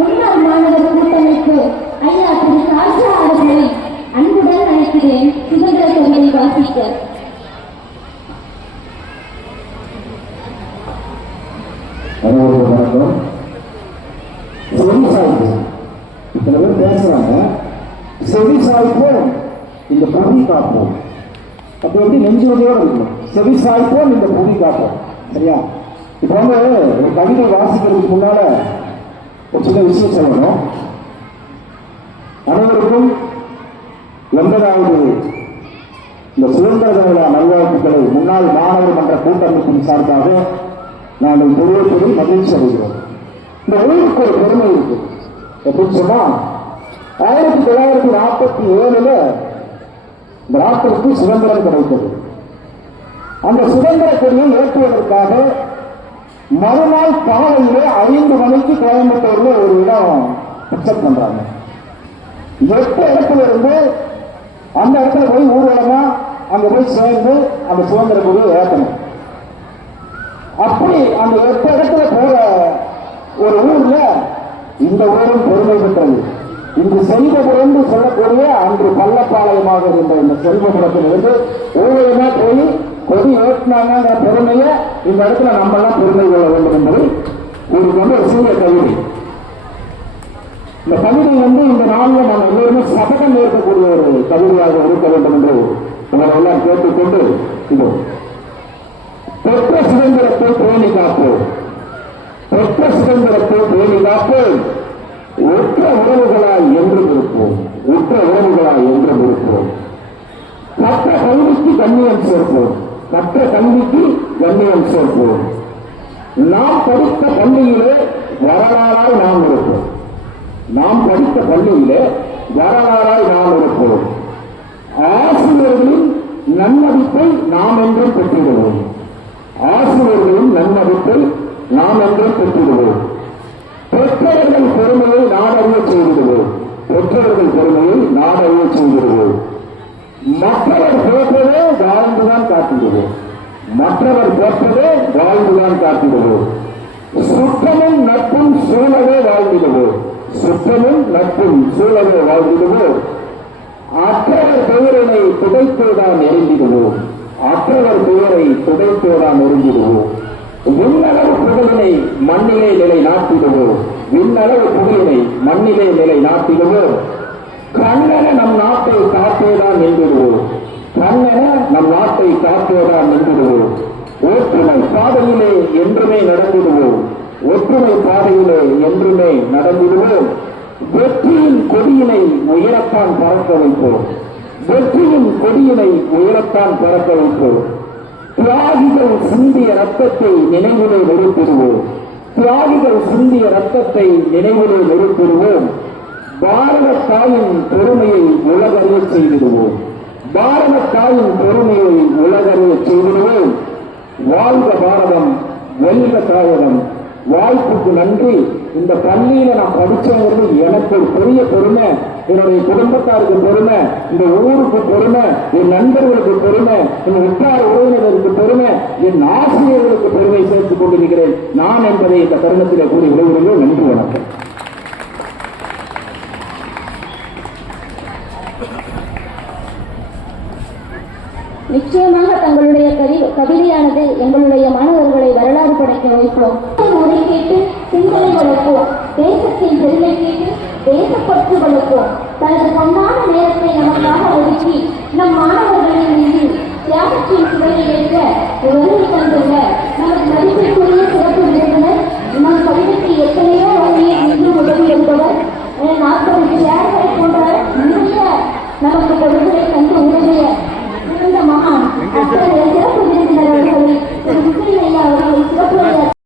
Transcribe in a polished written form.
முன்னாள் மாணவர் கூட்டமைப்பு ஐயா திரு சாஷா அவர்களை அன்புடன் அழைக்கிறேன் சுதந்திர கவிதை வாசிக்க. வணக்கம். செவிசாய்ப்பு இத்தனை பேர் பேசுறாங்க. செவிசாய்ப்போம் இந்த புவி காப்போம். அப்படி வந்து நெஞ்சுவதையோடு இருக்கணும். செவிசாய்ப்போம் இந்த புவி காப்போம். சரியா? இப்போ வந்து ஒரு கவிதை வாசிக்கிறதுக்கு முன்னால ஒரு சின்ன விஷயம் சொல்லணும். அனைவருக்கும் 80வது இந்த சுதந்திர விழா நல்வாழ்த்துக்களை முன்னாள் மாணவர் மன்ற கூட்டமைப்பின் சார்பாக நாங்கள் தெரிவிப்பதில் மகிழ்ச்சி அடைகிறோம். இந்த ஊருக்கு ஒரு பெருமை இருக்கு. எப்படின்னு சொன்னா 1947 இந்த நாட்டிற்கு சுதந்திரம் கிடைத்தது. அந்த சுதந்திர கொடியை ஏற்றுவதற்காக மறுநாள் காலையிலே 5 மணிக்கு கோயம்புத்தூர்ல ஒரு இடம் பிக்சப் பண்றாங்க. 8 இடத்துல இருந்து அந்த இடத்துல போய் ஊர்வலமா அங்க போய் சேர்ந்து அந்த சுதந்திர கொடியை ஏற்றணும். அப்படி அந்த 8 இடத்துல போற ஒரு ஊர்ல இந்த ஊரும் பெருமை பெற்றது. இன்று செல்வபுரம் என்று சொல்லக்கூடிய அன்று பள்ளப்பாளையமாக இருந்த இந்த செல்வபுரத்திலிருந்து ஊழலுமே போய் கொடி ஏற்றினாங்க பெருமையை இந்த இடத்துல நம்ம எல்லாம் பெருமை கொள்ள வேண்டும் என்பது உங்களுக்கு வந்து ஒரு சிறிய கவிதை. இந்த கவிதை வந்து இந்த நாளில் நாம் எல்லோருமே சபதம் ஏற்கக்கூடிய ஒரு கவிதையாக இருக்க வேண்டும் என்று உங்களை எல்லாம் கேட்டுக்கொண்டு இது பெற்ற சுதந்திரத்தை பேணி காப்போம். பெற்ற சுதந்திரத்தை பேணி காப்போம். ஒற்ற உறவுகளாய் என்றும் இருப்போம். ஒற்ற உறவுகளாய் என்றும் இருப்போம். கற்ற கல்விக்கு கண்ணியம் சேர்ப்போம். கற்ற கல்விக்கு கண்ணியம் சேர்ப்போம். நாம் படித்த பள்ளியிலே வரலாறாய் நாம் இருப்போம். நாம் படித்த பள்ளியிலே வரலாறாய் நாம் இருப்போம். ஆசிரியர்களின் நன்மதிப்பை நாம் என்றும் பெற்றிடுவோம். ஆசிரியர்களின் நன்மதிப்பை நாம் என்றும் பெற்றிடுவோம். பெற்றவர்கள் பெருமையை நாடறிய செய்திடுவோம். பெற்றவர்கள் பெருமையை நாடறிய செய்திடுவோம். மற்றவர் பேப்பதே வாழ்ந்துதான் காட்டிடுவோம். மற்றவர் பேப்பதே வாழ்ந்துதான் காட்டிடுவோம். சுற்றமும் நட்பும் சூழவே வாழ்ந்திடுவோம். சுற்றமும் நட்பும் சூழவே வாழ்ந்திடுவோம். அற்றவர் பெயரினை துடைத்துதான் எரிந்திடுவோம். அற்றவர் பெயரை துடைத்துதான் எரிந்திடுவோம். விண்ணளவு புகழினை மண்ணிலே நிலை நாட்டிடுவோம். விண்ணளவு புகழினை மண்ணிலே நிலை நாட்டிடுவோம். கண்ணன நம் நாட்டை காப்பேதான் நின்றுடுவோம். கண்ணன நம் நாட்டை காப்பேதான் நின்றுடுவோம். ஒற்றுமை பாதையிலே என்றுமே நடந்திடுவோம். ஒற்றுமை பாதையிலே என்றுமே நடந்திடுவோம். வெற்றியின் கொடியினை உயரத்தான் பறக்க வைப்போம். வெற்றியின் கொடியினை உயரத்தான் பறக்க வைப்போம். தியாகிகள் சிந்திய ரத்தத்தை நினைவிலே நிறுத்திடுவோம். தியாகிகள் சிந்திய ரத்தத்தை நினைவிலே நிறுத்திடுவோம். பாரத தாயின் பெருமையை உலகறிய செய்திடுவோம். பாரத தாயின் பெருமையை உலகறிய செய்திடுவோம். வாழ்க பாரதம், வெல்க தாயகம். வாய்ப்புக்கு நன்றி. இந்த பள்ளியில நான் படிச்சவங்க எனக்கு ஒரு பெரிய பெருமை. என்னுடைய குடும்பத்தாருக்கு பெருமை, இந்த ஊருக்கு பெருமை, என் நண்பர்களுக்கு பெருமை, என் உற்றார உறவினர்களுக்கு பெருமை, என் ஆசிரியர்களுக்கு பெருமை சேர்த்துக் கொண்டிருக்கிறேன் நான் என்பதை இந்த தருணத்தில் கூறி விடுகிறேன். நன்றி, வணக்கம். நிச்சயமாக தங்களுடைய கவிதையானது எங்களுடைய மாணவர்களை வரலாறு படைக்க வைப்போம். உரை கேட்டு சிந்தனை வளர்ப்போம். தேசத்தின் பெருமை கேட்டு தேசப்பற்று வளர்ப்போம். தனது பொன்னான நேரத்தை நமக்காக ஒதுக்கி நம் மாணவர்களின் மீது தியாகத்தின் சுவையை ஏற்ற வருகை தந்துள்ள நமது மதிப்பிற்குரிய சிறப்பு விருந்தினர், நம் கவிதைக்கு எத்தனையோ வகையை இன்று உதவி வருபவர், 40 சேர்களை போன்ற நிறைய நமக்கு பொருட்களை தந்து உதவிய சிறந்த மகான் சிறப்பு விருந்தினர் அவர்களை திரு விஜய் ஐயா அவர்களை சிறப்பு